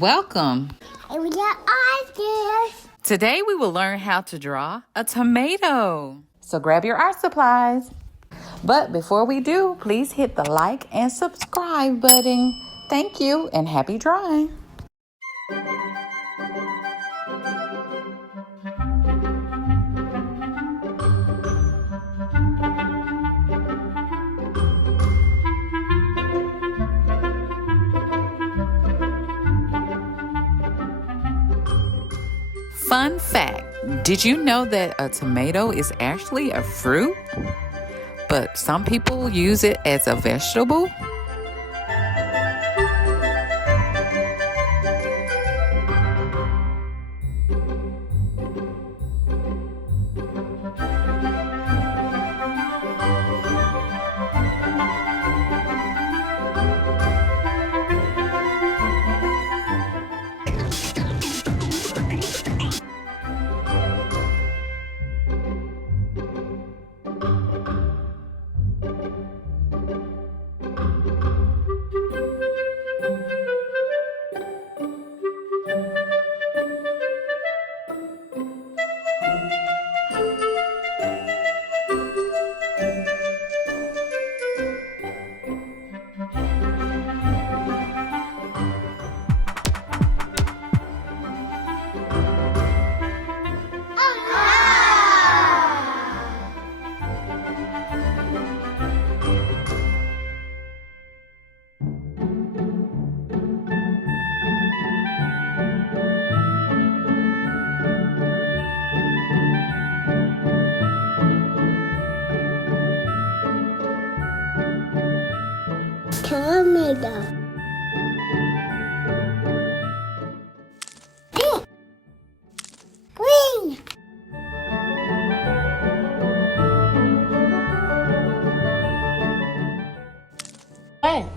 Welcome. We got ideas. Today we will learn how to draw a tomato. So grab your art supplies. But before we do, please hit the like and subscribe button. Thank you and happy drawing. Fun fact, did you know that a tomato is actually a fruit? But some people use it as a vegetable? Tomato. Green. Red.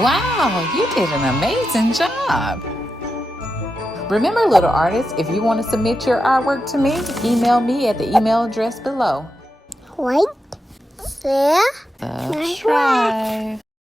Wow, you did an amazing job. Remember, little artists, if you want to submit your artwork to me, email me at the email address below. White. There. Subscribe.